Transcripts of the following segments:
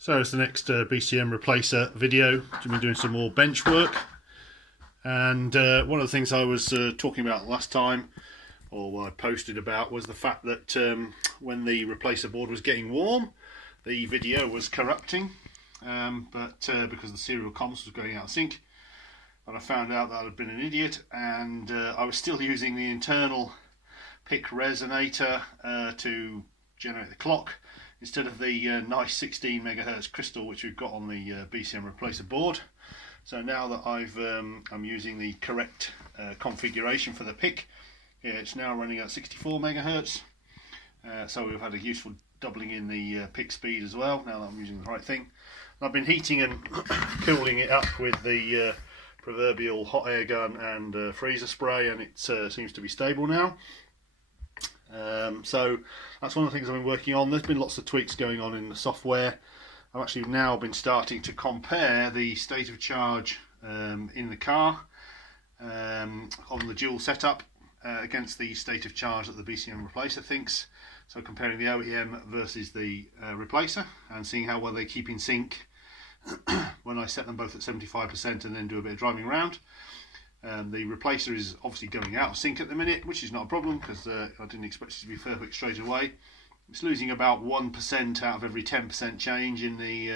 So it's the next BCM Replacer video. I've been doing some more bench work, and one of the things I was talking about last time, or what I posted about, was the fact that when the replacer board was getting warm, the video was corrupting, because the serial comms was going out of sync. And I found out that I'd been an idiot, and I was still using the internal PIC resonator to generate the clock, instead of the nice 16 megahertz crystal which we've got on the BCM Replacer board. So now that I'm using the correct configuration for the PIC, it's now running at 64 megahertz. So we've had a useful doubling in the PIC speed as well, now that I'm using the right thing. I've been heating and cooling it up with the proverbial hot air gun and freezer spray, and it seems to be stable now. So that's one of the things I've been working on. There's been lots of tweaks going on in the software. I've actually now been starting to compare the state of charge in the car on the dual setup against the state of charge that the BCM Replacer thinks. So comparing the OEM versus the replacer and seeing how well they keep in sync when I set them both at 75% and then do a bit of driving around. The replacer is obviously going out of sync at the minute, which is not a problem because I didn't expect it to be perfect straight away. It's losing about 1% out of every 10% change in the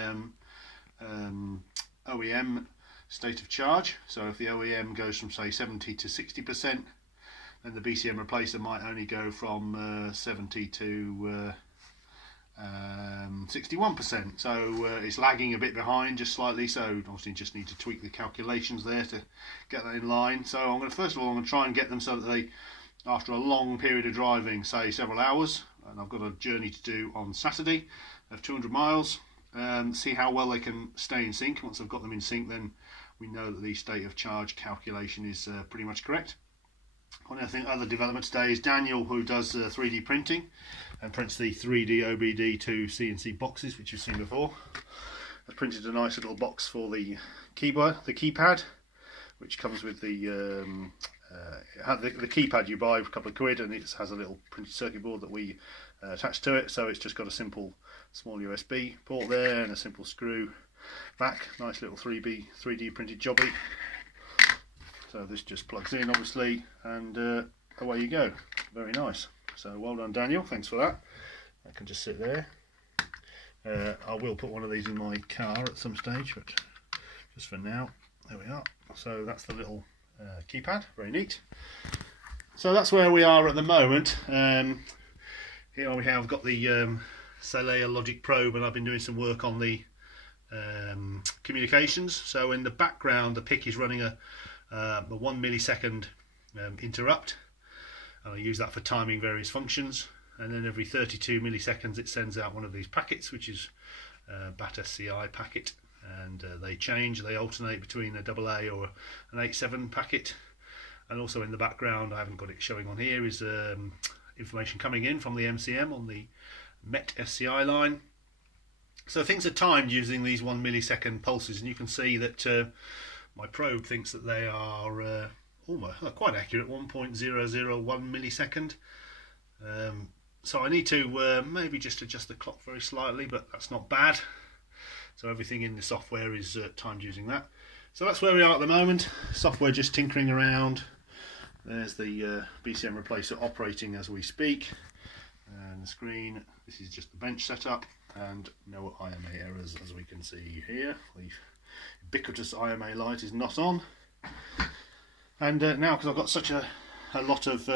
OEM state of charge. So if the OEM goes from say 70 to 60%, then the BCM Replacer might only go from 70 to 61%. So it's lagging a bit behind, just slightly, so obviously just need to tweak the calculations there to get that in line. So I'm going to, first of all, I'm going to try and get them so that they, after a long period of driving, say several hours, and I've got a journey to do on Saturday of 200 miles, see how well they can stay in sync. Once I've got them in sync, then we know that the state of charge calculation is pretty much correct. One other development today is Daniel, who does 3D printing and prints the 3D obdiic&c and boxes, which you've seen before. I've printed a nice little box for the keypad, which comes with the keypad you buy for a couple of quid, and it has a little printed circuit board that we attach to it. So it's just got a simple small USB port there and a simple screw back. Nice little 3D printed jobby. So this just plugs in, obviously, and away you go. Very nice. So well done, Daniel. Thanks for that. I can just sit there. I will put one of these in my car at some stage, but just for now, there we are. So that's the little keypad. Very neat. So that's where we are at the moment. Here we have got the Celea Logic Probe, and I've been doing some work on the communications. So in the background, the PIC is running a 1 millisecond interrupt, and I use that for timing various functions, and then every 32 milliseconds it sends out one of these packets, which is BAT-SCI packet, and they alternate between a AA or an 87 packet. And also in the background, I haven't got it showing on here, is information coming in from the MCM on the MET-SCI line. So things are timed using these 1 millisecond pulses, and you can see that my probe thinks that they are almost quite accurate, 1.001 millisecond. So I need to maybe just adjust the clock very slightly, but that's not bad. So everything in the software is timed using that. So that's where we are at the moment. Software just tinkering around. There's the BCM Replacer operating as we speak. And the screen, this is just the bench setup, and no IMA errors as we can see here. The ubiquitous IMA light is not on. And now, because I've got such a lot of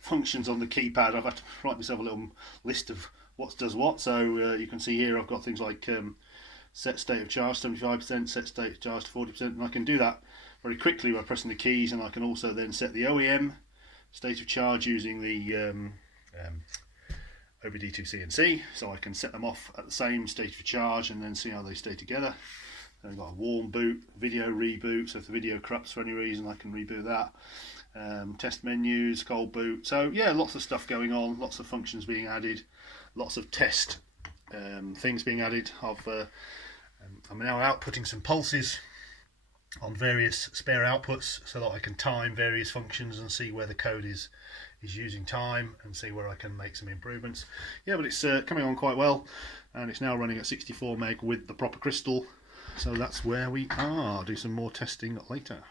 functions on the keypad, I've had to write myself a little list of what does what. So you can see here I've got things like set state of charge 75%, set state of charge to 40%, and I can do that very quickly by pressing the keys. And I can also then set the OEM state of charge using the obdiic&c and C, so I can set them off at the same state of charge and then see how they stay together. Then I've got a warm boot, video reboot, so if the video corrupts for any reason I can reboot that. Test menus, cold boot. So yeah, lots of stuff going on, lots of functions being added, lots of test things being added. I'm now outputting some pulses on various spare outputs so that I can time various functions and see where the code is is using time and see where I can make some improvements. Yeah, but it's coming on quite well, and it's now running at 64 meg with the proper crystal. So that's where we are. Do some more testing later.